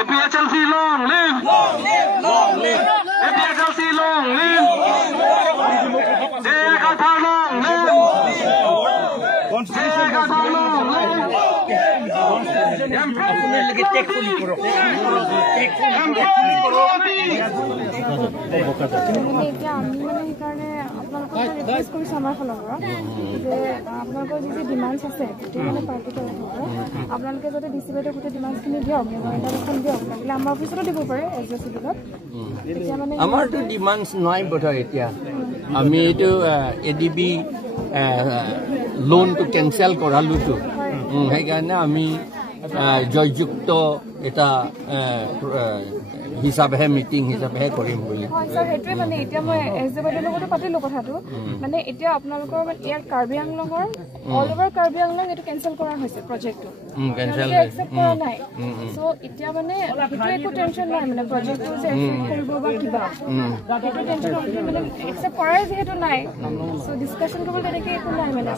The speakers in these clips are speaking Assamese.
APHLC long live! APHLC long live! Ekata long live! Ekata long live! ডিমান্ডছ আছে আপোনালোকে যদি ডিচিবেটৰ গোটেই ডিমান্ডছখিনি দিয়ক মেমৰেণ্ডামখন দিয়ক লাগিলে আমাৰ অফিচতো দিব পাৰে এছএছ চিভিলত এতিয়া মানে আমাৰতো ডিমান্ডছ নাই বোধহয় এতিয়া আমি এইটো এডিবি লোনটো কেনচেল কৰালোতো সেইকাৰণে আমি জয়যুক্ত এটা হিচাপেহে মিটিং হিচাপেহে কৰিম বুলি স্যাৰ সেইটোৱে মানে এতিয়া মই এছজেবাইডৰ লগতো পাতিলো কথাটো মানে এতিয়া আপোনালোকৰ মানে ইয়াৰ কাৰ্বি আংলঙৰ অল অভাৰ কাৰ্বি আংলং এইটো কেনচেল কৰা হৈছে প্ৰজেক্টটো কেনচেল একচেপ্ট কৰা নাই সো এতিয়া মানে সেইটো একো টেনচন নাই মানে প্ৰজেক্টটো যে একচেপ্ট কৰিব বা কিবা সেইটো টেনচন মানে একচেপ্ট কৰাই যিহেতু নাই সো ডিছকাশ্যন কৰিব তেনেকে একো নাই মানে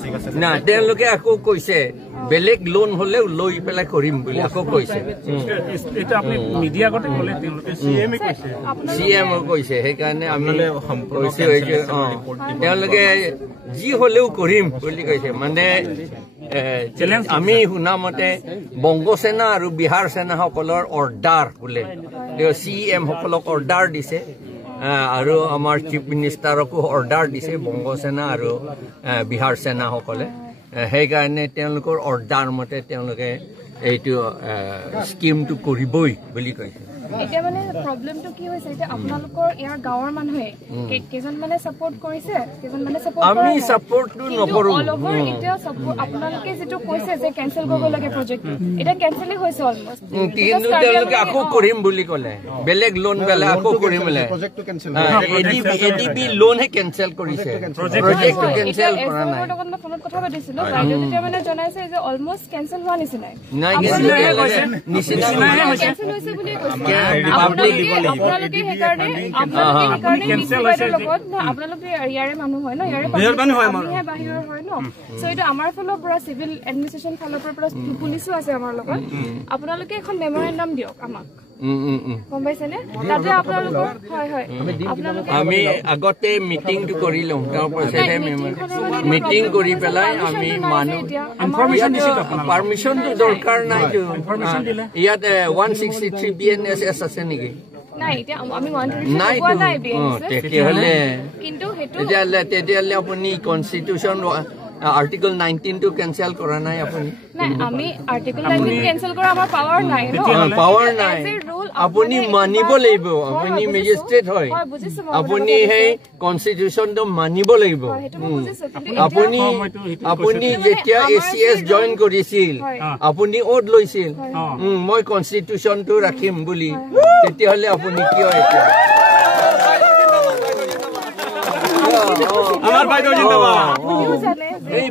না তেওঁলোকে আকৌ কৈছে বেলেগ লোন হলেও লৈ পেলাই কৰিম বুলি আকৌ কৈছে এটা আপনি মিডিয়া গতে কলে তেওঁলোকে CM কৈছে সেইকাৰণে আমি কৈছে তেওঁলোকে যি হলেও কৰিম বুলি কৈছে মানে আমি শুনা মতে বংগসেনা আৰু বিহাৰ সেনা সকলৰ অৰ্ডাৰ বোলে CM সকলক অৰ্ডাৰ দিছে আৰু আমাৰ চিফ মিনিষ্টাৰকো অৰ্ডাৰ দিছে বংগসেনা আৰু বিহাৰ সেনা সকলে সেইকাৰণে তেওঁলোকৰ অৰ্ডাৰ মতে তেওঁলোকে এইটো স্কিমটো কৰিবই বুলি কৈছে এতিয়া মানে প্ৰবলেমটো কি হৈছে এতিয়া আপোনালোকৰ ইয়াৰ গাঁৱৰ মানুহে কেজন মানে সাপোৰ্ট কৰিছে কেজন মানে সাপোৰ্ট আমি সাপোৰ্টটো নকৰো অল ওভাৰ এতিয়া সাপোৰ্ট আপোনালোকে যেটো কৈছে যে কেনসেল কৰিব লাগে প্ৰজেক্ট এটা কেনসেলই হৈছে অলমোস্ট কিন্তু তেওঁলোকে আকৌ কৰিম বুলি ক'লে বেলেগ লোন বেলা আকৌ কৰিম বুলি প্ৰজেক্টটো কেনসেল এডিবি লোন হে কেনসেল কৰিছে প্ৰজেক্টটো কেনসেল কৰা নাই লগত মই ফোনত কথা পাতিছিলো বাইদেউ তেতিয়া মানে জনাইছে যে অলমোস্ট কেনসেল হোৱা নিচিনাই নাই নিচিনা কেনসেল হৈছে বুলি কৈছে আপোনালোকে সেইকাৰণে আপোনালোকে ইয়াৰে মানুহ হয় ন ইয়াৰে বাহিৰৰ হয় ন সো এইটো আমাৰ ফালৰ পৰা চিভিল এডমিনিষ্ট্ৰেশ্যন ফালৰ পৰা পুলিচো আছে আমাৰ লগত আপোনালোকে এখন মেমৰেণ্ডাম দিয়ক আমাক গম পাইছেনে তাতে আপোনালোকৰ হয় হয় আমি আগতে মিটিংটো কৰি লওঁ তাৰপাছতহে মিটিং কৰি পেলাই আমি মানুহ পাৰ্মিশ্যনটো দৰকাৰ নাই ইয়াত 163 BNSS আছে নেকি নাই এতিয়া আমি 133 নাই তেতিয়াহ'লে আপুনি কনষ্টিটিউশ্যন আৰ্টিকল 19 টো কেনসেল কৰা নাই আপুনি নাই আমি আৰ্টিকল 19 কেনসেল কৰা আমাৰ পাৱাৰ নাই ন পাৱাৰ নাই আপুনি মানিব লাগিব আপুনি মেজিষ্ট্ৰেট হয় আপুনি সেই কনষ্টিটিউশ্যনটো মানিব লাগিব আপুনি যেতিয়া ACS জইন কৰিছিল আপুনি ওট লৈছিল মই কনষ্টিটিউশ্যনটো ৰাখিম বুলি তেতিয়াহ'লে আপুনি কিয় এতিয়া আমার বাইদেউ জিন্দাবাদ এই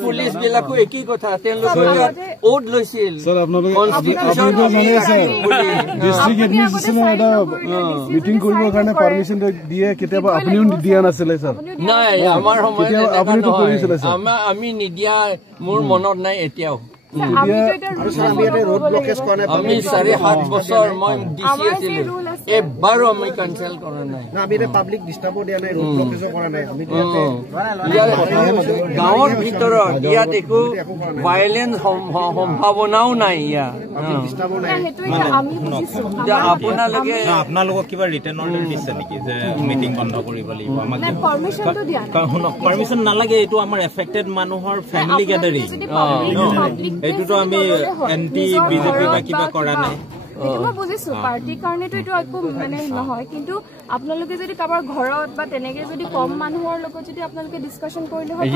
পুলিচ বিলাকো একই কথা তেওঁলোকে ওট লৈছিল স্যার আপোনালোকে জানে স্যার ডিস্ট্রিক্ট এডমিনিষ্ট্ৰেশ্যনে এটা মিটিং কৰিবৰ কাৰণে পাৰমিশন দিয়ে কেতিয়াবা আপুনিও দিয়া নাছিলে স্যাৰ নাই আমাৰ সময়ত আপুনিটো কৰিছিল স্যাৰ আমি নিদিয়া মোৰ মনত নাই এতিয়াও আমি 7.5 বছৰ মই ডিসি আছিলো এবাৰো আমি কেনসেল কৰা নাই আমি পাব্লিক ডিস্টাৰ্বো দিয়া নাই ৰোড ব্লকেজো কৰা নাই আমি গাঁৱৰ ভিতৰত ইয়াত একো ভাইলেন্স সম্ভাৱনাও নাই আপোনালোকক কিবা ৰিটাৰ্ণ অৰ্ডাৰ দিছে নেকি যে মিটিং বন্ধ কৰিব লাগিব আমাক পাৰমিশন নালাগে এইটো আমাৰ এফেক্টেড মানুহৰ ফ্যামিলি গ্যাদাৰিং এইটোতো আমি এনটি বিজেপি বা কিবা কৰা নাই এইটো মই বুজিছো পাৰ্টিৰ কাৰণেতো এইটো একো মানে নহয় কিন্তু আপোনালোকে যদি কাৰোবাৰ ঘৰত বা তেনেকে যদি কম মানুহৰ লগত যদি আপোনালোকে ডিসকাশন কৰিলে হয়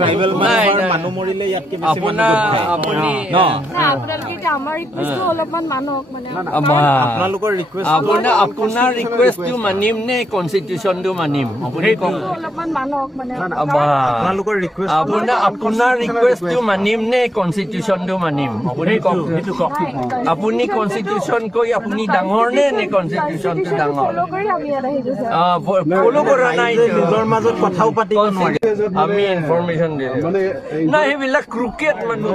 ট্ৰাইবেল মানুহ মৰিলে ইয়াত কি বেছি আপোনালোকে এতিয়া আমাৰ ৰিকুৱেষ্টটো অলপমান মানক মানে আপোনালোকৰ ৰিকুৱেষ্ট আপোনাৰ ৰিকুৱেষ্টটো মানিম নে কনষ্টিটিউশ্যনটো মানিম আপুনি অলপমান মানক মানে আপোনালোকৰ ৰিকুৱেষ্ট আপোনাৰ ৰিকুৱেষ্টটো মানিম নে কনষ্টিটিউশ্যনটো মানিম আপুনি কওক আপুনি কনস্টিটিউশন কৈ আপুনি ডাঙৰ নে কনস্টিটিউশনটো ডাঙৰ ফলো কৰা নাই নিজৰ মাজত কথাও পাতিব নোৱাৰি আমি ইনফৰমেশ্যন দিলো না সেইবিলাক ক্ৰিকেট মানুহ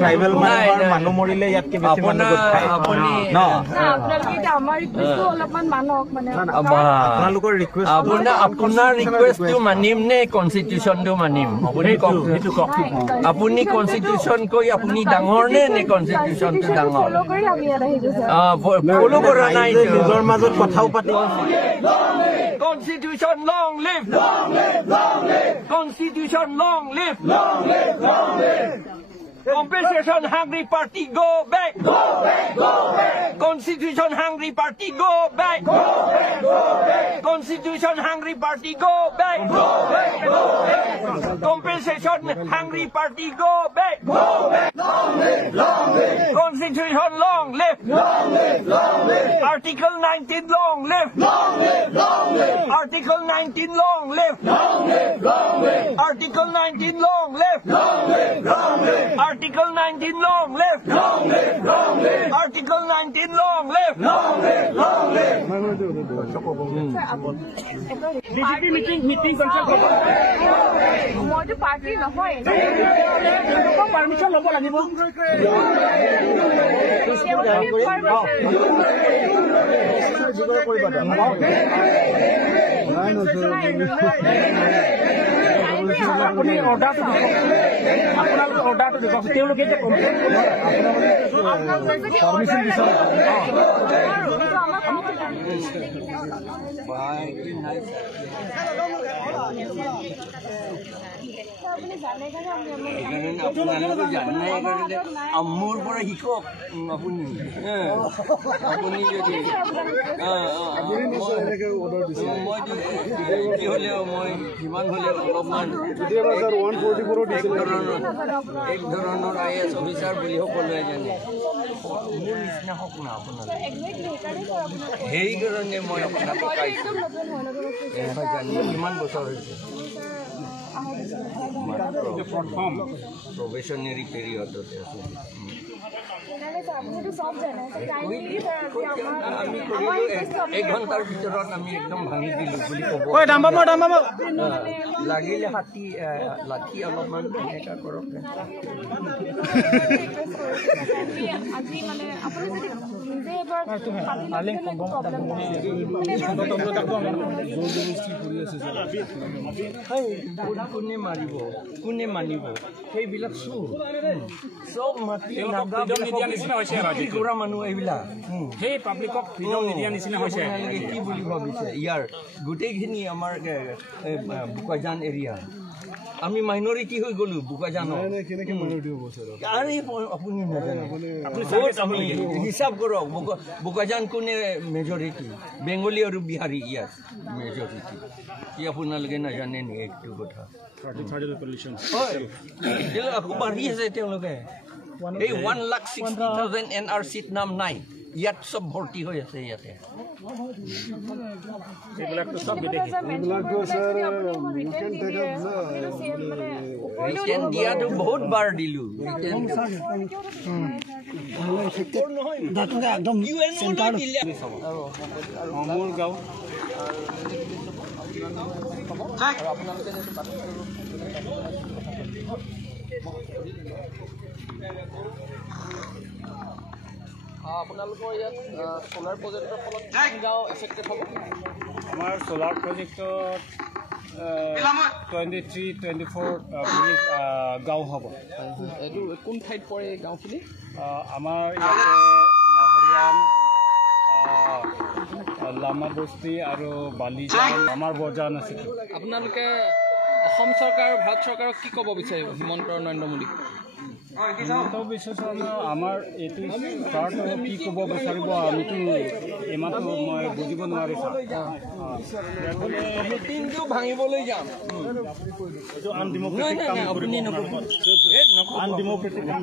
ট্ৰাইবেল মানুহ মৰিলে ইয়াতকে বেছি মানুহ আপুনি আপোনালোকৰ ৰিকুৱেষ্ট আপোনাৰ ৰিকুৱেষ্টটো মানিম নে কনস্টিটিউশনটো মানিম আপুনি কনস্টিটিউশন কৈ আপুনি ডাঙৰ নে কনস্টিটিউশনটো ডাঙৰ ফলো কৰা নাই নিজৰ মাজত কথাও পাতিব Constitution long live! Constitution long live! Compensation hungry party go back! Constitution hungry party go back! Constitution hungry party go back! Compensation hungry party go back! Constitution long live! Article 19 long live! Article 19 long live! Article 19 long live! Article 19 long live! Article 19 long live! meeting cancel কৰিব মইতো পাৰ্টি নহয় পাৰমিশন ল'ব লাগিব আপুনি অৰ্ডাৰটো আপোনালোকে অৰ্ডাৰটো দিব তেওঁলোকে যে কমপ্লেইন পাৰমিশন বিচাৰে মোৰ পৰা শিকক আপুনি আপুনি যদি মই হ'লেও মই যিমান হ'লেও অলপমান এক ধৰণৰ IAS অফিচাৰ বুলি সকলোৱে জানে মোৰ নিচিনা হওক না আপোনাৰ সেইকাৰণে মই আপোনাক শিকাইছোঁ কিমান বছৰ হৈছে প্ৰবেশনাৰী পিৰিয়ডতে আছে এক ঘণ্টাৰ ভিতৰত আমি একদম ভাঙি দিলো বুলি ক'ব লাগিলে লাঠি অলপমান এনেকা কৰক কোনে মাৰিব কোনে মানিব সেইবিলাক চব মাতি মানুহ এইবিলাক সেই পাব্লিকক ফ্ৰীডম নিদিয়া নিচিনা হৈছে কি বুলি ভাবিছে ইয়াৰ গোটেইখিনি আমাৰ বোকাজান এৰিয়া আমি মাইনৰিটি হৈ গলো বোকাজানৰ আপুনি নাজানে হিচাপ কৰক বোকাজান কোনে মেজৰিটি বেংগলী আৰু বিহাৰী ইয়াত মেজৰিটি কি আপোনালোকে নাজানে নি এইটো কথা আকৌ বাঢ়ি আছে তেওঁলোকে এই 1,60,000 NRCত নাম নাই ইয়াত চব ভৰ্তি হৈ আছে ইয়াতে এইবিলাকতো চব বিদেশী ৰিটেন দিয়াটো বহুত বাৰ দিলো মোৰ গাঁও আপোনালোকৰ ইয়াত সোলাৰ প্ৰজেক্টৰ ফলত গাঁও এফেক্টেড হ'ব আমাৰ সোলাৰ প্ৰজেক্টত 23-24 গাঁও হ'ব এইটো কোন ঠাইত পৰে এই গাঁওখিনি আমাৰ ইয়াতে লাহৰিয়ান লামা বস্তি আৰু বালিজান আমাৰ বজান আছে আপোনালোকে অসম চৰকাৰ আৰু ভাৰত চৰকাৰক কি ক'ব বিচাৰিব হিমন্ত নৰেন্দ্ৰ মোদী আমাৰ এইটো চৰকাৰ কি ক'ব বিচাৰিব আমিতো ইমানটো মই বুজিব নোৱাৰিছোঁ মিটিংটো ভাঙিবলৈ যাম এইটো আনডেমক্ৰেটিক কাম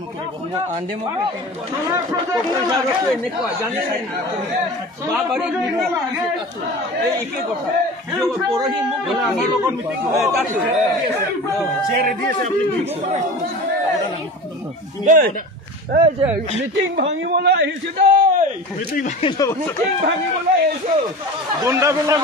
এনেকুৱা জানিছে একে কথা পৰহি মোক আমাৰ লগত মিটিং চেয়াৰ ৰেডি আছে আপুনি মিটিং ভাঙিবলৈ আহিছো দেই মিটিং ভাঙিবলৈ আহিছো গুণ্ডাবিলাক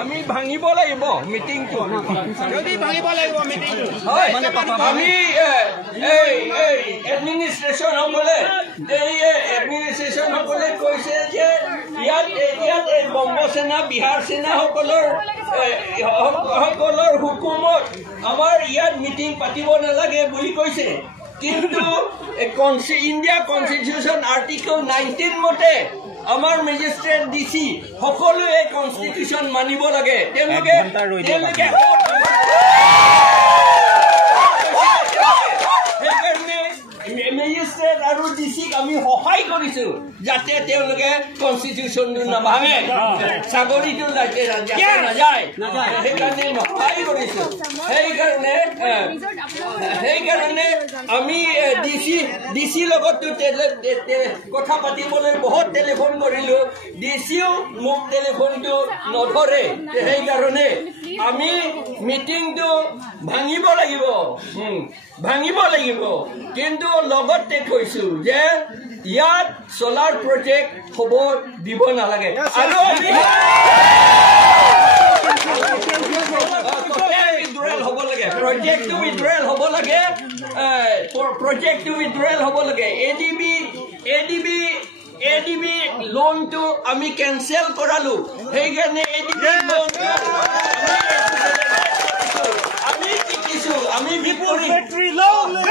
আমি ভাঙিব লাগিব মিটিংটো যদি ভাঙিব লাগিব মিটিংটো আমি এডমিনিষ্ট্ৰেশ্যন সকলে কৈছে যে ইয়াত বংগ সেনা বিহাৰ সেনা সকলৰ হুকুমত আমাৰ ইয়াত মিটিং পাতিব নালাগে বুলি কৈছে কিন্তু ইণ্ডিয়া কনষ্টিটিউশ্যন আৰ্টিকল 19 মতে আমাৰ মেজিষ্ট্ৰেট ডিসি সকলোৱে কনষ্টিটিউশ্যন মানিব লাগে তেওঁলোকে মেজিষ্ট্ৰেট আৰু ডিসিক আমি সহায় কৰিছো যাতে তেওঁলোকে কনষ্টিটিউশ্যনটো নাভাঙে চাকৰিটো নাযায় সেইকাৰণে সহায় কৰিছো সেইকাৰণে আমি ডিসি লগতো কথা পাতিবলৈ বহুত টেলিফোন কৰিলো ডিচিও মোক টেলিফোনটো নধৰে সেইকাৰণে আমি মিটিংটো ভাঙিব লাগিব কিন্তু লগতে কৈছো যে ইয়াত সোলাৰ প্ৰজেক্ট হ'ব দিব নালাগে আৰু project to withdrawal hobo lage project to withdrawal hobo lage ADB loan to ami cancel koralu hei garne ADB loan ami kikisu ami people factory long live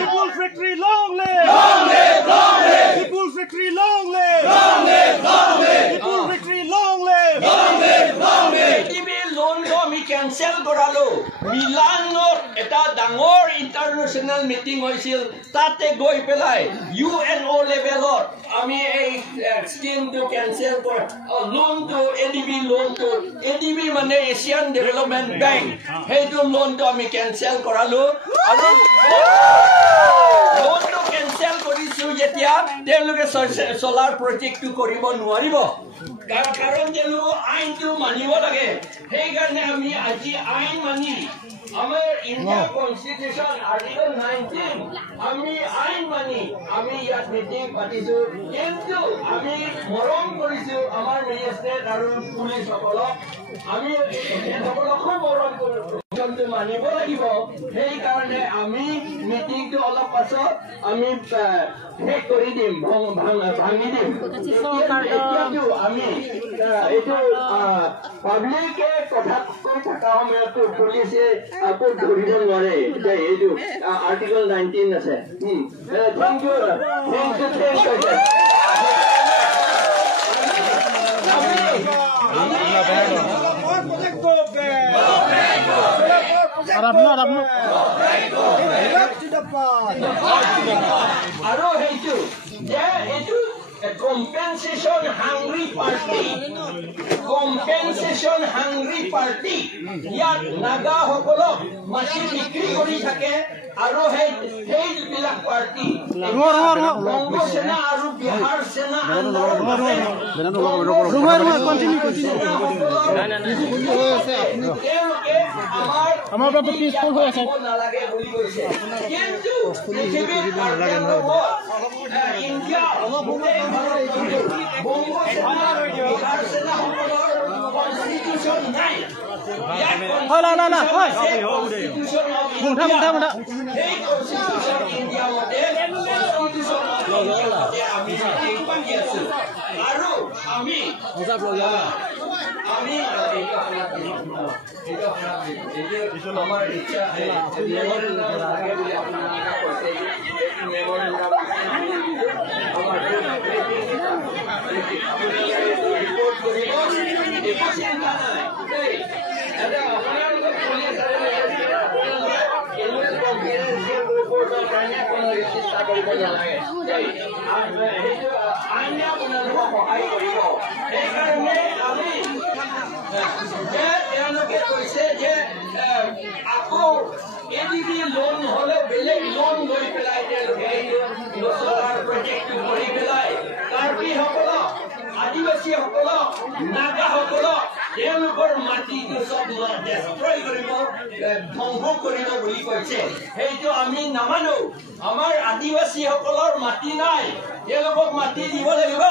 people factory long live people factory long live people factory long live ADB loan to ami cancel koralu Milanot eta dangor international meeting hoisil tate goi pelai UNO levelot ami ei scheme to cancel kor loan to ADB mane Asian Development Bank hetu loan to ami cancel koralu aru loan to cancel korisu jetia teluge solar project to koribo nuaribo karon telu ain tu manibo lage hei garne ami aji ain mani আমার ইন্ডিয়া কনস্টিটিউশন আর্টিকেল 19 আমি আইন মানি আমি ইয়াত মিটিং পাতিছো কিন্তু আমি মৰম কৰিছো আমাৰ মেজিষ্ট্ৰেট আৰু পুলিচ সকলক আমি সকলক মৰম কৰিছো মানিব লাগিব সেই কাৰণে আমি মিটিংটো অলপ পাছত আমি শেষ কৰি দিম ভাঙি দিম এতিয়াতো আমি এইটো পাব্লিকে কথা কৈ থকা সময়তো পুলিচে আকৌ ধৰিব নোৱাৰে যে এইটো আৰ্টিকেল 19 আছে thank you Project go back. আৰু সেইটো যে এইটো compensation hungry party ইয়াত নাগা সকলক মাটি বিক্ৰী কৰি থাকে আৰু সেইবিলাক পাৰ্টি বংগ সেনা আৰু বিহাৰ সেনা আমাৰ নালাগে বুলি কৈছে কিন্তু পৃথিৱীৰ ইণ্ডিয়া বংগ সেনা বিহাৰ সেনা সকলৰ কনষ্টিটিউচন নাই লোন হলে বেলেগ লোন লৈ পেলাই কাৰ্বি সকলক আদিবাসী সকলক নাগা সকলক তেওঁলোকৰ মাটিটো চব ডেষ্ট্ৰয় কৰিব ধ্বংস কৰিব বুলি কৈছে সেইটো আমি নামানো আমাৰ আদিবাসী সকলৰ মাটি নাই তেওঁলোকক মাটি দিব লাগিব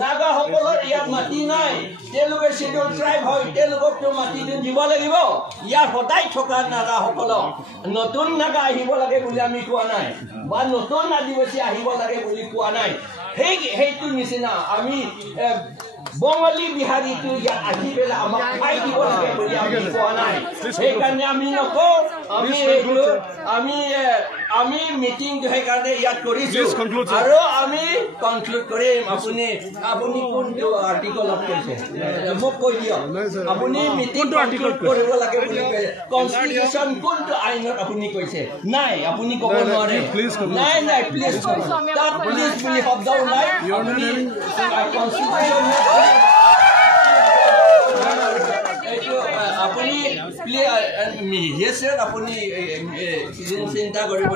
নাগা সকলৰ ইয়াত মাটি নাই তেওঁলোকে শিডিউল ট্ৰাইব হয় তেওঁলোককতো মাটিটো দিব লাগিব ইয়াৰ সদায় থকা নাগা সকলক নতুন নাগা আহিব লাগে বুলি আমি কোৱা নাই বা নতুন আদিবাসী আহিব লাগে বুলি কোৱা নাই সেইটো নিচিনা আমি বঙালী বিহাৰীটো ইয়াত আহি পেলাই আমাক খাই দিব লাগে বুলি আমি কোৱা নাই সেইকাৰণে আমি নকওঁ আমি মিটিংটো সেইকাৰণে ইয়াত কৰিছো আৰু আমি কনক্লুড কৰিম আপুনি কোনটো আৰ্টিকলত কৈছে মোক কৈ দিয়ক আপুনি মিটিং কনক্লুড কৰিব লাগে বুলি কৈছে কনষ্টিটিউচন কোনটো আইনত আপুনি কৈছে নাই আপুনি ক'ব নোৱাৰে নাই প্লিজ তাত প্লিজ বুলি শব্দ ওলাই কনষ্টিটিউচন আপুনি আপুনি চিন্তা কৰিব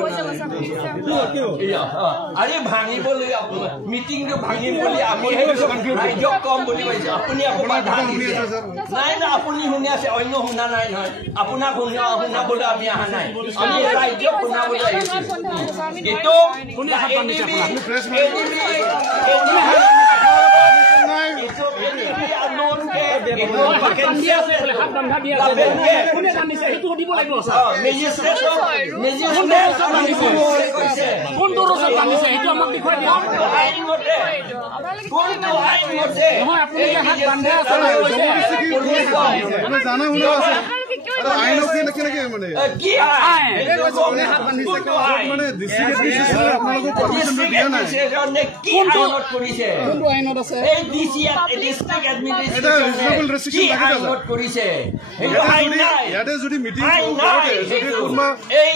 আৰে ভাঙিবলৈ মিটিংটো ভাঙিম বুলি আমি ৰাইজক কম বুলি কৈছে আপুনি অকণমান নাই না আপুনি শুনি আছে অন্য শুনা নাই নহয় আপোনাক শুনাবলৈ আমি অহা নাই আমি ৰাইজক শুনাবলৈ আহিছো এইটো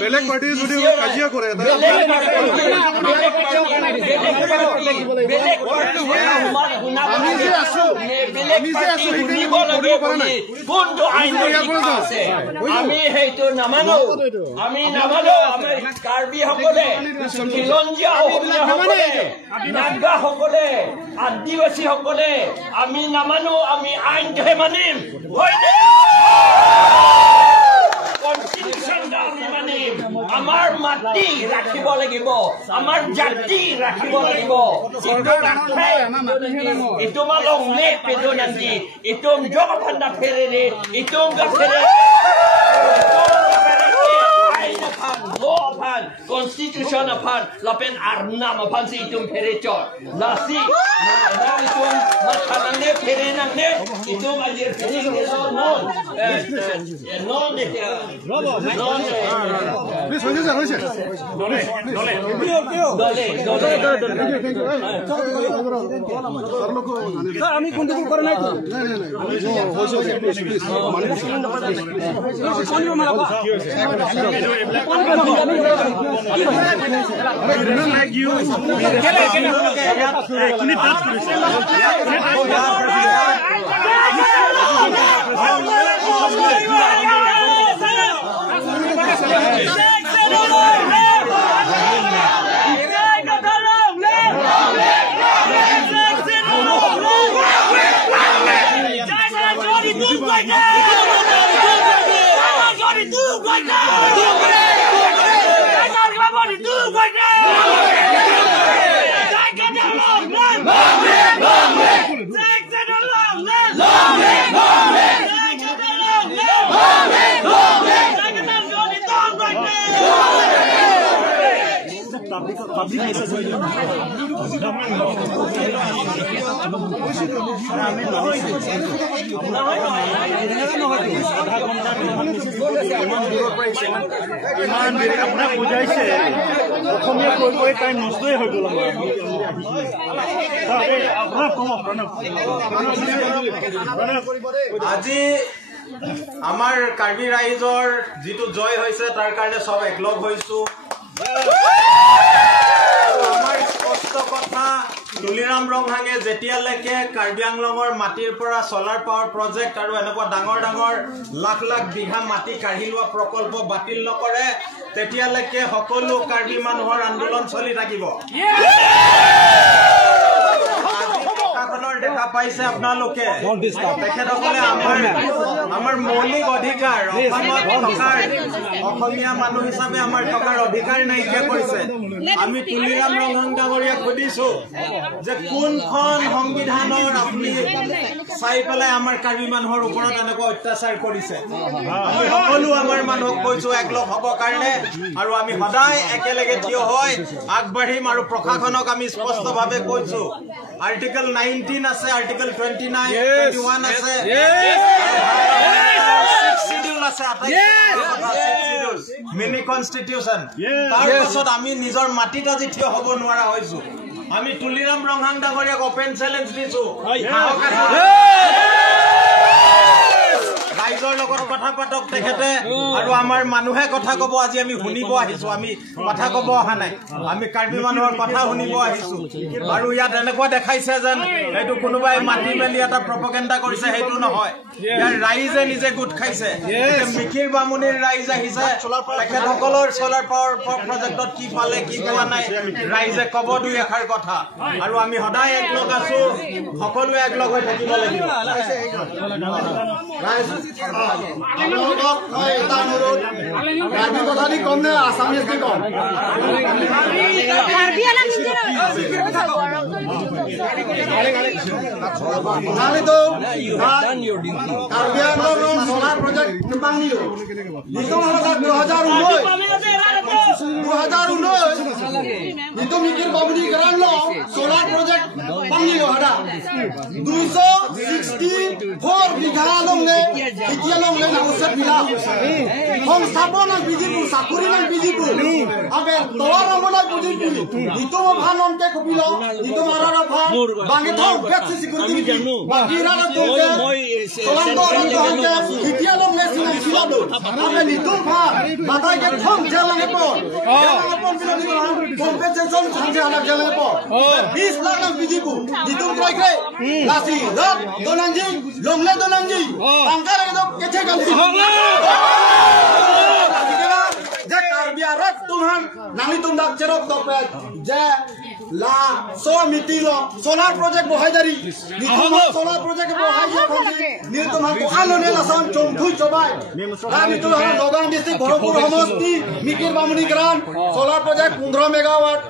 বেলেগ পাৰ্টি যদি কাজিয়া কৰে আমি সেইটো নামানো আমি কাৰ্বি সকলে খিলঞ্জীয়া অসমীয়া সকলে নাগা সকলে আদিবাসী সকলে আমি নামানো আমি আইনটোহে মানিম আমাৰ মাটি ৰাখিব লাগিব আমাৰ জাতি ৰাখিব লাগিব ইটো মালং নে পেজো নান্দি ইটো জগভান্ডা ফেৰেৰে ইটো গাফেৰে Constitution apaan, lapen arnam apaan si itung perecor, nasi, itung makanannya আমি কোনটো করে নাই আপোনাক বুজাইছে অসমীয়া কৈ কৈ টাইম নষ্টই হৈ গ'ল আজি আমাৰ কাৰ্বি ৰাইজৰ যিটো জয় হৈছে তাৰ কাৰণে সব একলগ হৈছো আমাৰ স্পষ্ট কথা তুলিৰাম ৰংহাঙে যেতিয়ালৈকে কাৰ্বি আংলঙৰ মাটিৰ পৰা সোলাৰ পাৱাৰ প্ৰজেক্ট আৰু এনেকুৱা ডাঙৰ ডাঙৰ লাখ লাখ বিঘা মাটি কাঢ়ি লোৱা প্ৰকল্প বাতিল নকৰে তেতিয়ালৈকে সকলো কাৰ্বি মানুহৰ আন্দোলন চলি থাকিব দেখা পাইছে আপোনালোকে তেখেতসকলে আমাৰ মৌলিক অধিকাৰ অসমীয়া মানুহ হিচাপে আমাৰ থকাৰ অধিকাৰ নাইকিয়া কৰিছে আমি তুলিৰাম ৰংহাং ডাঙৰীয়াক সুধিছো যে কোনখন সংবিধানৰ আপুনি চাই পেলাই আমাৰ কাৰ্বি মানুহৰ ওপৰত এনেকুৱা অত্যাচাৰ কৰিছে আমি সকলো আমাৰ মানুহক কৈছো একলগ হ'ব কাৰণে আৰু আমি সদায় একেলগে থিয় হৈ আগবাঢ়িম আৰু প্ৰশাসনক আমি স্পষ্টভাৱে কৈছো আৰ্টিকল 19 আছে আৰ্টিকল 29 21 আছে শিডিউল আছে মিনি কনস্টিটিউশন তাৰ পাছত আমি নিজৰ মাটিত আজি থিয় হ'ব নোৱাৰা হৈছো আমি তুলিৰাম ৰংহাং ডাঙৰীয়াক ওপেন চ্যালেঞ্জ দিছো ৰাইজৰ লগত কথা পাতক তেখেতে আৰু আমাৰ মানুহে কথা কব আজি আমি শুনিব আহিছো আমি কথা কব অহা নাই আমি কাৰ্বি মানুহৰ কথা শুনিব আহিছো আৰু ইয়াত এনেকুৱা দেখাইছে যেন এইটো কোনোবাই মাটি মেলি এটা প্ৰপগেণ্ডা কৰিছে সেইটো নহয় ইয়াৰ ৰাইজে নিজে গোট খাইছে মিকিৰ বামুনিৰ ৰাইজ আহিছে তেখেতসকলৰ সোলাৰ পাৱাৰ প্ৰজেক্টত কি পালে কি পোৱা নাই ৰাইজে কব দুই এষাৰ কথা আৰু আমি সদায় একলগ আছো সকলোৱে একলগ হৈ থাকিব লাগিব solar project 2019 itu mikir babudi garan lo solar project panggil ada 264 bighা long ne itia long ne na usat bila hong sabona bijipur sakuri na bijipur abe tawara mona bijipur itu mo bhanon te kopilo itu marara pha bangi thau bet security bagira na to solar to ron to itia long ne sina silado abe itu pha matai ke thong jalange por compensation sanjhe anak jalange por 20 lakh na bijipur itu krai krai lasi dot donanji longle donanji angkar ke do keche gali je karbiarat tumhan nami tum dak cherok topet je la so mitilo solar project bohaidari nitum solar project bohaiya khonji nitum ko alone la sam chomthui chobai nami tum logan district bhorpur homosti mikir bamuni gran solar project 15 megawatt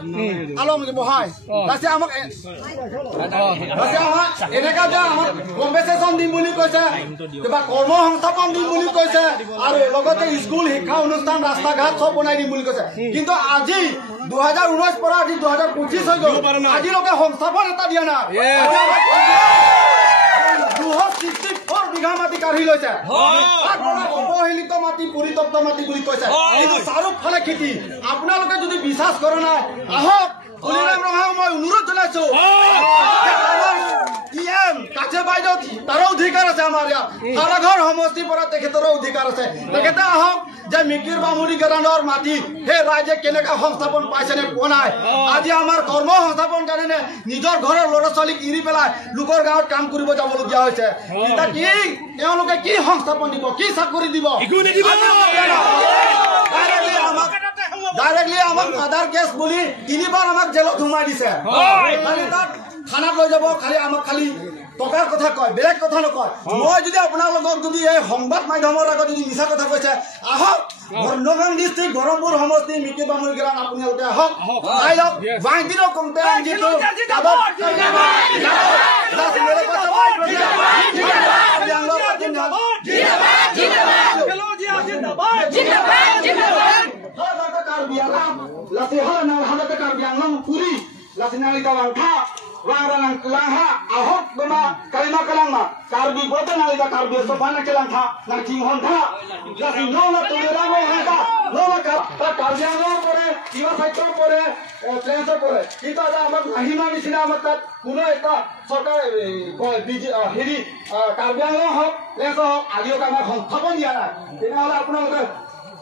alom bohai lasi amak এনেকা যে আমাক কম্পেনসেশন দিম বুলি কৈছে কিবা কৰ্ম সংস্থাপন দিম বুলি কৈছে আৰু লগতে স্কুল শিক্ষা অনুষ্ঠান ৰাস্তা ঘাট সব বনাই দিম বুলি কৈছে কিন্তু আজি 2019 পৰা আজি 2025 হৈ গ'ল আজিলৈকে সংস্থাপন এটা দিয়া নাই কাঢ়ি লৈছে অৱহেলিত মাটি পৰিত্যক্ত মাটি বুলি কৈছে কিন্তু চাৰিওফালে খেতি আপোনালোকে যদি বিশ্বাস কৰা নাই আহক তুলিৰাম ৰঙাক মই অনুৰোধ জনাইছো কাছে বাইদেউ তাৰো অধিকাৰ আছে আমাৰ ইয়াত সাৰাঘৰ সমষ্টিৰ পৰা তেখেতৰো অধিকাৰ আছে তেখেতে আহক যে মিকিৰ বামুণী গেৰাণৰ মাটি সেই ৰাইজে কেনেকৈ সংস্থাপন পাইছেনে পোৱা নাই আজি আমাৰ কৰ্ম সংস্থাপন কাৰণে নিজৰ ঘৰৰ ল'ৰা ছোৱালীক এৰি পেলাই লোকৰ গাঁৱত কাম কৰিব যাবলগীয়া হৈছে এতিয়া কি তেওঁলোকে কি সংস্থাপন দিব কি চাকৰি দিব ডাইৰেক্টলি আমাক মাদাৰ কেছ বুলি 3বাৰ আমাক জেলত সোমাই দিছে খালি তাত থানাত লৈ যাব খালি আমাক খালি টকাৰ কথা কয় বেলেগ কথা নকয় মই যদি আপোনালোকক যদি এই সংবাদ মাধ্যমৰ আগত যদি মিছা কথা কৈছে আহক নগাঁও ডিষ্ট্ৰিক্ট গৰমপুৰ সমষ্টি মিকিৰ বামুণী গেৰাণ আপোনালোকে আহক চাই লওক গুৱাহাটীৰ কম্পেয়াৰ যিটো langha ahok bema kalima kalangma karbi bote nalika karbi sobana kelangha nang tinghon tha lasi nona tuliramo hanga nona ka ta karbiano pore kiwa saito pore trenso pore kita ada amar mahima nisina amar tat kuno eta sarkar koi biji heri karbiano hok trenso hok adio ka amar সংস্থাপন দিয়া নাই তেনেহলে আপোনালোকে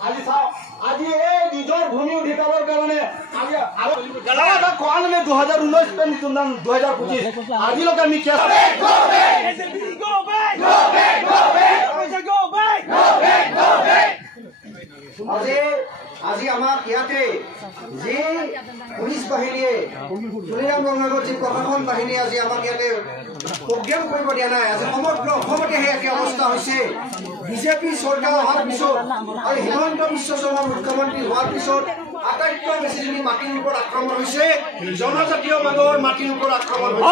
আজি চাও আজি এই নিজৰ ভূমি অধিকাৰৰ কাৰণে আজি আৰু গালাটা কোৱা নাই 2019 পে নিতুনাম 2025 আজিলৈকে আমি কেছ আজি আমাৰ ইয়াতে যে পুলিচ বাহিনীয়ে তুলিৰাম ৰঙাগত যি প্ৰশাসন বাহিনী আজি আমাক ইয়াতে প্ৰগ্ৰাম কৰিব দিয়া নাই আজি সমগ্ৰ অসমতে একে অৱস্থা হৈছে বিজেপি চৰকাৰ অহাৰ পিছত আৰু হিমন্ত বিশ্ব শৰ্মা মুখ্যমন্ত্ৰী হোৱাৰ পিছত আটাইতকৈ বেছি যদি মাটিৰ ওপৰত আক্ৰমণ হৈছে জনজাতীয় মানুহৰ মাটিৰ ওপৰত আক্ৰমণ হৈছে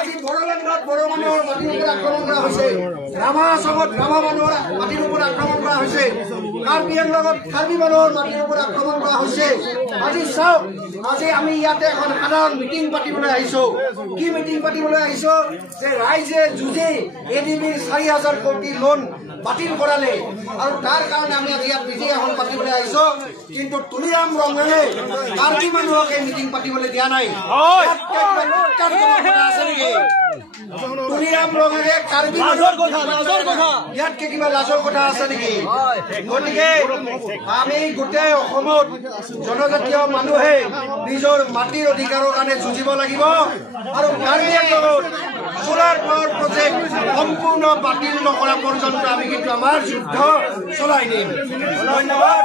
আজি বড়োলেণ্ডত বড়ো মানুহৰ মাটিৰ ওপৰত আক্ৰমণ কৰা হৈছে ৰাভা আসামত ৰাভা মানুহৰ মাটিৰ ওপৰত আক্ৰমণ কৰা হৈছে কাৰ্বি আংলঙত কাৰ্বি মানুহৰ মাটিৰ ওপৰত আক্ৰমণ কৰা হৈছে আজি চাওক আজি আমি ইয়াতে এখন সাধাৰণ মিটিং পাতিবলৈ আহিছো কি মিটিং পাতিবলৈ আহিছো যে ৰাইজে যুঁজি এডিবিৰ 4000 কোটি লোন বাতিল কৰালে আৰু তাৰ কাৰণে আমি ইয়াত মিটিং এখন পাতিবলৈ আহিছো কিন্তু তুলিৰাম ৰঙালে কাৰ্বি মানুহক এই মিটিং পাতিবলৈ দিয়া নাই তুলিৰাম ৰঙালে কাৰ্বি মানুহৰ কথা ইয়াত কিবা লাজৰ কথা আছে নেকি গতিকে আমি গোটেই অসমত জনজাতীয় মানুহে নিজৰ মাটিৰ অধিকাৰৰ কাৰণে যুঁজিব লাগিব আৰু কাৰ্বি আংলঙত সোলাৰ পাৱাৰ প্ৰজেক্ট সম্পূৰ্ণ বাতিল নকৰা পৰ্যন্ত আমি কিন্তু আমাৰ যুদ্ধ চলাই নিম ধন্যবাদ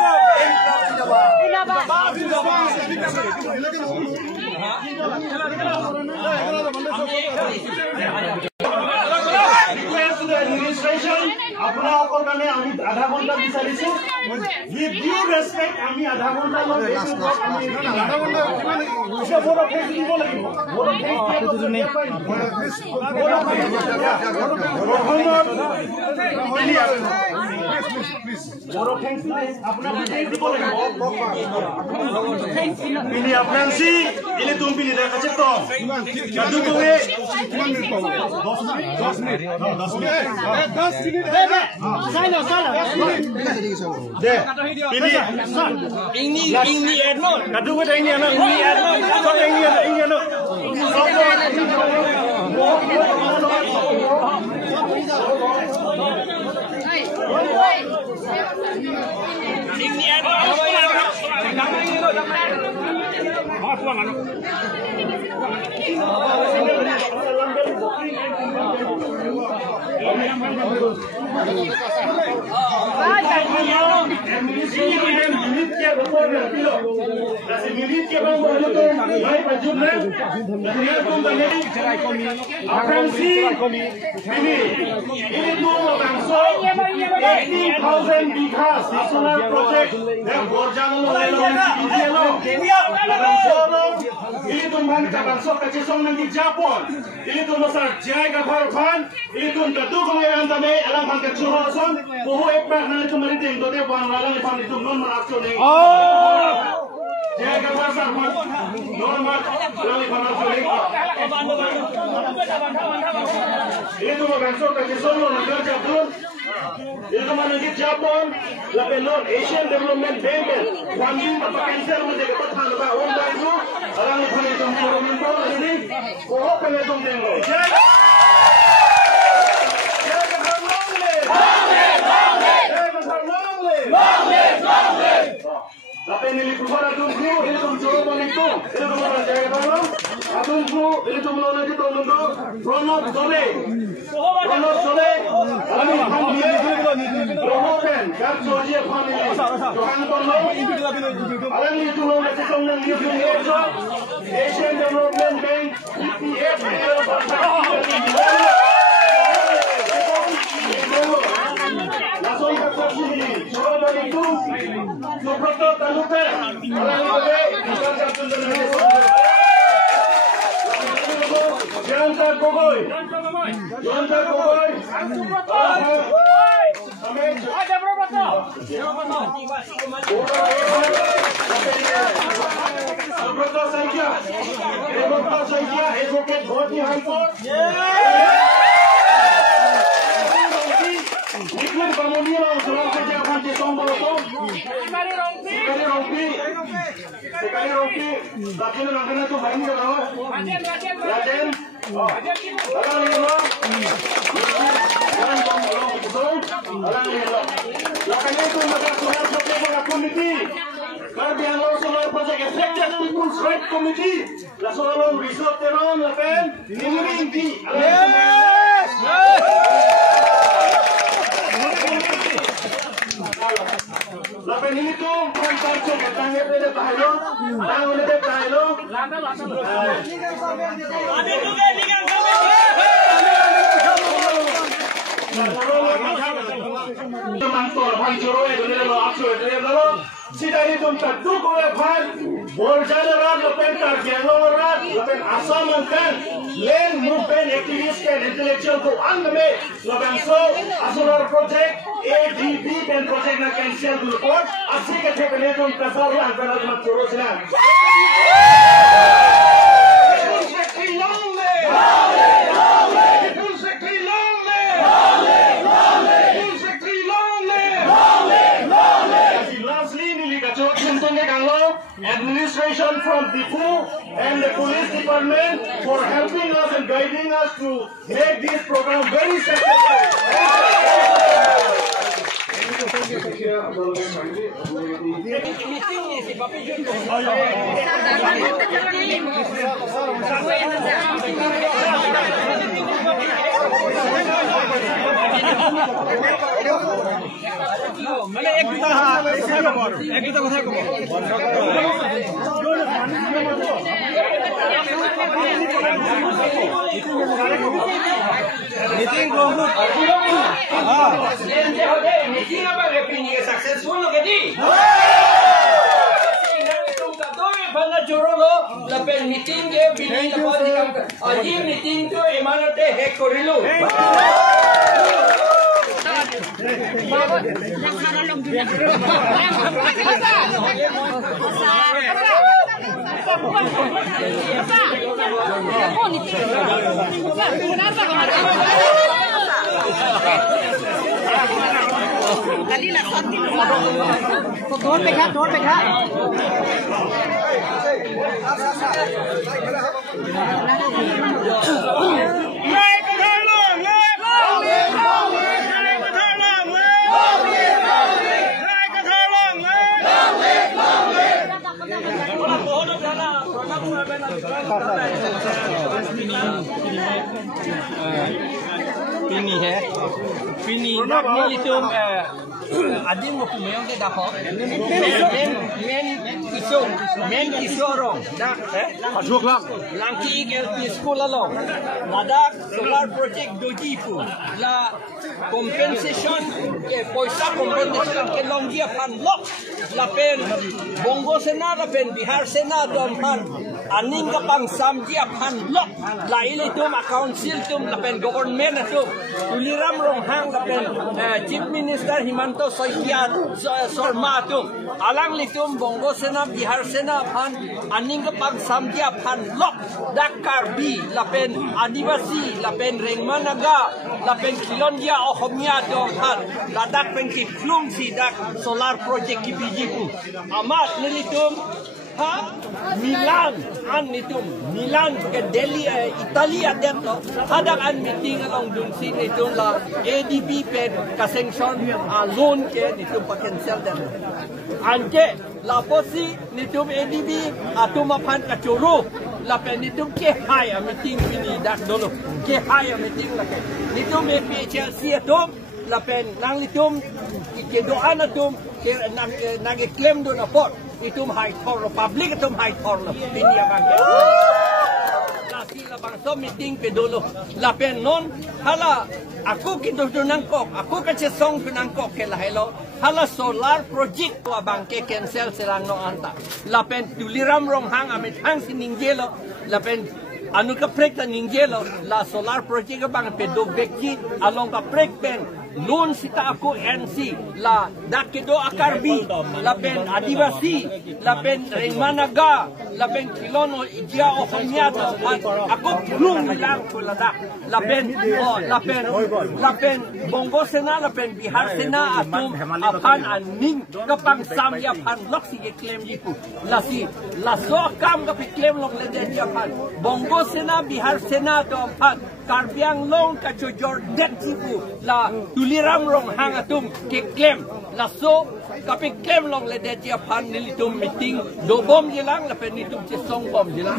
আপোনালোকৰ কাৰণে আমি আধা ঘণ্টা বিচাৰিছো উইথ ডিউ ৰেসপেক্ট আমি আধা ঘণ্টা লৈ Itu maksud dari semua negara Jepun. Itu mana kita Jepun, lepas non Asian Development Bank, funding apa cancel menjadi keputusan apa orang itu, orang itu itu mengumpul ini, kok pengen tengok. Tapi ini kepada tunggu, ini tunggu itu, ini tunggu jaga tolong, tunggu, ini tunggu lagi tunggu, Ronald Sole, kami family, Rohoben, kat Georgia family, Johan tolong, orang itu lagi tolong new Asian Development Bank, EPF, langsung ke sini, coba itu, Suprato Talupe, orang itu bukan Jepun dan Malaysia. Janta Gogoi, ada berapa tu? Suprato Sangkia, advocate Bhoti High Court. Nikmat Bamunia orang kerja pantai Sombor itu. Sekali rompi, lakian orang itu banyak orang. Laden, orang lima, orang Sombor betul, orang lima. Lakian itu mereka sudah berkeluar komiti. Kerjaan lo solar project affected people's right committee. La solar resort teron lakian ini inti. Lapan ini tu kontak cek tanya pada tahlo, tanya pada tahlo. Ada juga dengan Mantor, Hancur, itu ni lo aksu, itu ni lo. Sida ini tu terduk oleh Bhan, Borjana lepen Karjano lepen Assam kan, Len movement activist kan, intellectual ko angme, lepen so Asurar project, ADB dan project na cancel dulu pun, asik kerja penetum tersalah antara lima curus lah. Administration from Dipu and the police department for helping us and guiding us to make this program very successful. Meeting meeting apa repini successful lo kedi. Lapen meeting ke bini apa aji meeting tu emanate hack korilu. Pini है Pini itu adim mo pumayong ke dako men isorong dak pasok lang ki ke school along ladak solar project dojipu la compensation ke poisa compensation ke longia pan lok la pen bongo sena la pen bihar sena don pan aning kapang samjia pan lok laile tum council tum lapen government tum tuliram rong hang lapen chief minister Himanto Sharma tum alang litum bongo sena Bihar sena pan aning kapang samjia pan lok dakar bi lapen adivasi lapen rengmanaga lapen kilondia ohomia tum pan ladak penki flung si dak solar project ki bijipu amat nilitum Milan ke Delhi Italia dentro hadang an meeting along dun sin itu la ADB pe kasengson loan ke itu potential dan anje la posi nitum ADB atum apan kacuru la pe nitum ke haya meeting ini dak dulu ke haya meeting la ke nitum PHLC atum la pe nang nitum ke doan atum ke nang claim do na port itum high court public itum high court pinya bang nasi la bang so meeting pe dulu la pe non hala aku kinto nangkok aku kache song nangkok ke la hello hala solar project to bang ke cancel serang no anta la pen tuliram rong hang amit hang siningjelo la pen anu ka prek ta ningjelo la solar project bang pe do bekji along ka prek pen loan sita aku NC la dakedo akarbi la ben adivasi la ben rengmanaga la ben kilono ijia ohoniato aku plung lang kulada la ben bongo sena la ben Bihar sena atum apan aning kapang samya pan lok si claim jipu la so kam ka claim lok le de apan bongo sena Bihar sena to apan karbiang long ka chojor det jipu la tuliram rong hang atum ke claim la so kapi claim long le de dia pan nilitum meeting do bom jelang la penitum che song bom jelang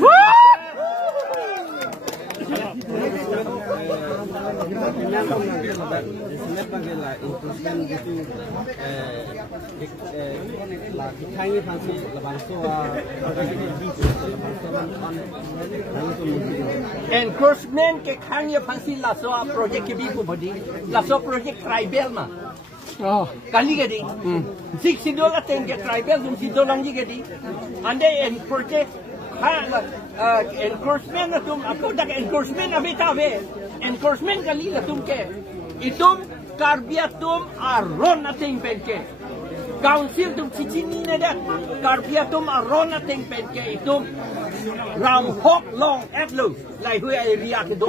encouragement ke khanya phansi la so project ke bi ko bodi la so project tribal ma kali gadi sik sidola ten ke tribal dum sidolang ji gadi ande en project encouragement tum aku dak encouragement abitabe encouragement kali la tum ke itum karbiatum aron ating penke council tum cichini ne dat karbiatum aron ating penke itum ram hok long atlu lai hui area ke do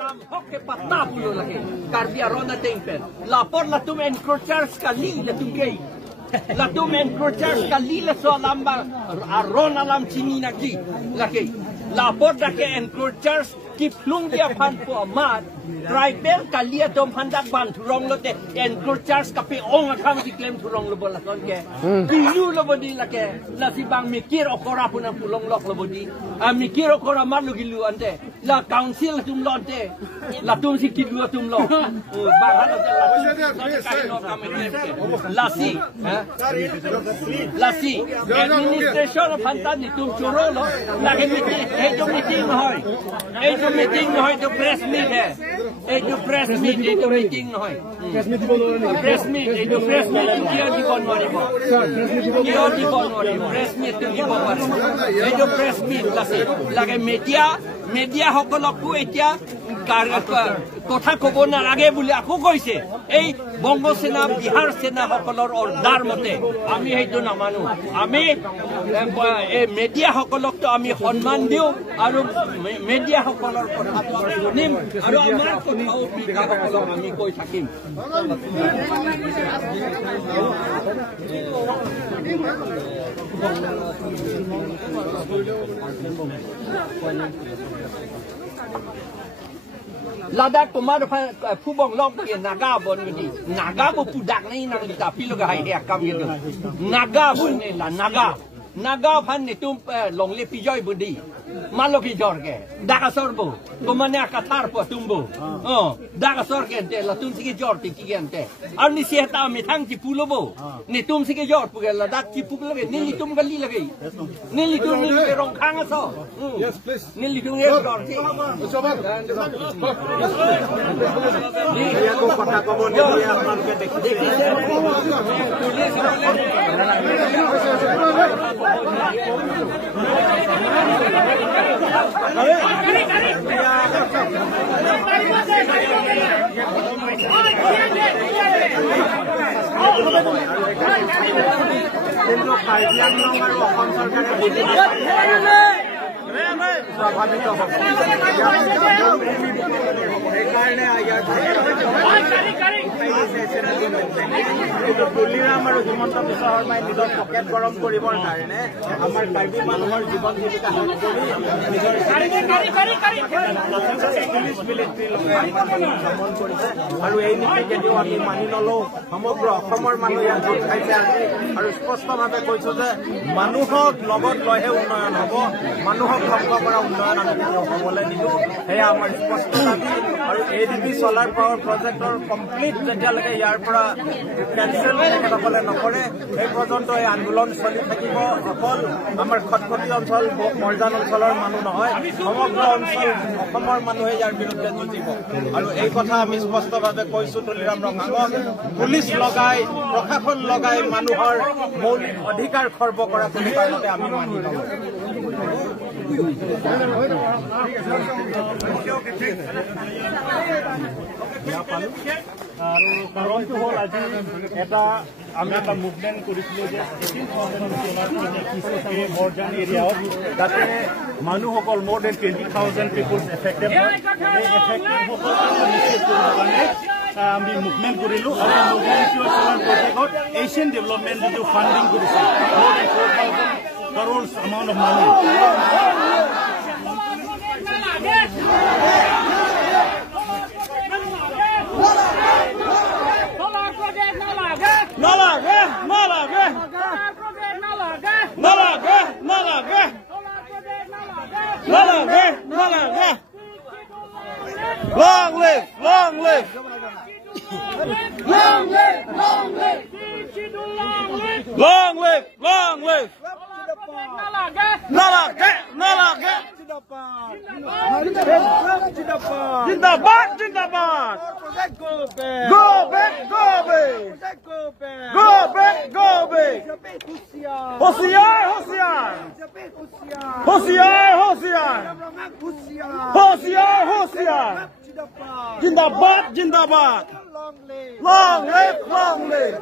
ram hok ke patta pulo lagi karbia aron ating pen lapor la tum encourage kali la tum ke la tum encourage kali la so lamba aron alam chini nagi lagi lapor da ke encourage ki plung dia pan po amat tribal kalia dom handak ban thurong lote encourage kape ong akam di claim thurong lo bola kon ke pilu lo bodi la ke la si bang mikir okora pun pulong lok lo bodi mikir okora mar lo gilu ante la council tum lonte la tum si kidu tum lo bang hala la si administration of hantan ni tum choro lo la ke meeting hoy meeting hoy to press meet hai itu press meet itu meeting hoy press meet dia di bonwari press meet di bonwari itu press meet lagi media hokolokku এতিয়া কথা কব নালাগে বুলি আকো কৈছে এই বংগ সেনা বিহাৰ সেনা সকলৰ অৰ্ডাৰ মতে আমি হেতু নামানো আমি এই মিডিয়া সকলক তো আমি সন্মান দিও আৰু মিডিয়া সকলৰ কথা শুনিম আৰু আমাৰ কথাও মিডিয়া সকলক আমি কৈ থাকিম Ladak tomar fubong lok ke naga bon ni naga bo pudak ni nang tapi lo ga hai kam gitu naga bon ni la naga phan ni tum long le pi joy budi Maloki jorge, daga sorbo, komanya katar po tumbo. Daga sorgente, la tum sige jorti kigente. Ar ni sieta mi thang ti pulobo, ni tum sige jort pugela dak ti puloge, ni tum gali lagi. Ni tum ni rong khang aso. Yes, please. Ni tum ye jorti. Ni ko kota ko mon ni apnan ke dekhi. Tuliram আৰু হিমন্ত বিশ্ব শৰ্মাই নিজৰ পকেট গৰম কৰিবৰ কাৰণে আমাৰ কাৰ্বি মানুহৰ জীৱন জীৱিকা হৰণ কৰি ভ্ৰমণ কৰিছে আৰু এই নীতি যদিও আমি মানি নলওঁ সমগ্ৰ অসমৰ মানুহ ইয়াত ভোট খাইছে আজি আৰু স্পষ্টভাৱে কৈছো যে মানুহক লগত লৈহে উন্নয়ন হ'ব মানুহক ধ্বংস কৰা উন্নয়ন আমি হ'বলৈ নিদিওঁ সেয়া আমাৰ স্পষ্ট দাবী আৰু ADB চলাৰ পাৱাৰ প্ৰজেক্টৰ কমপ্লিট যেতিয়ালৈকে ইয়াৰ পৰা কেঞ্চেল তেখেতসকলে নকৰে সেই পৰ্যন্ত এই আন্দোলন চলি থাকিব অকল আমাৰ খটখটি অঞ্চল মৰ্জান অঞ্চলৰ মানুহ নহয় সমগ্ৰ অঞ্চল অসমৰ মানুহে ইয়াৰ বিৰুদ্ধে যুঁজিব আৰু এই কথা আমি স্পষ্টভাৱে কৈছো তুলিৰাম ৰঙাঙক পুলিচ লগাই প্ৰশাসন লগাই মানুহৰ মৌলিক অধিকাৰ খৰ্ব কৰা কোনো কাৰণতে আমি মানি নলওঁ আৰু কাৰণটো হ'ল আজি আমি এটা মুভমেণ্ট কৰিছিলোঁ যে 18,000 মৰ্জান এৰিয়াত যাতে মানুহসকল more than 20,000 people এফেক্টেড হয় এই এফেক্টেডসকলক নিশ্চিত কৰিবৰ কাৰণে আমি মুভমেণ্ট কৰিলোঁ আৰু মুভমেণ্টটো চলাৰ প্ৰজেক্টত এছিয়ান ডেভেলপমেণ্ট যিটো ফাণ্ডিং কৰিছে more than 4,000 crores amount of money. Long live, long live. Long live, long live. Long live, long live. Nalage, nalage. Jindabad, jindabad. Go back, go back. Go back, go back. Hosiar, hosiar. Hosiar, hosiar. Hosiar, hosiar. Jindabad, jindabad. Long live, long live.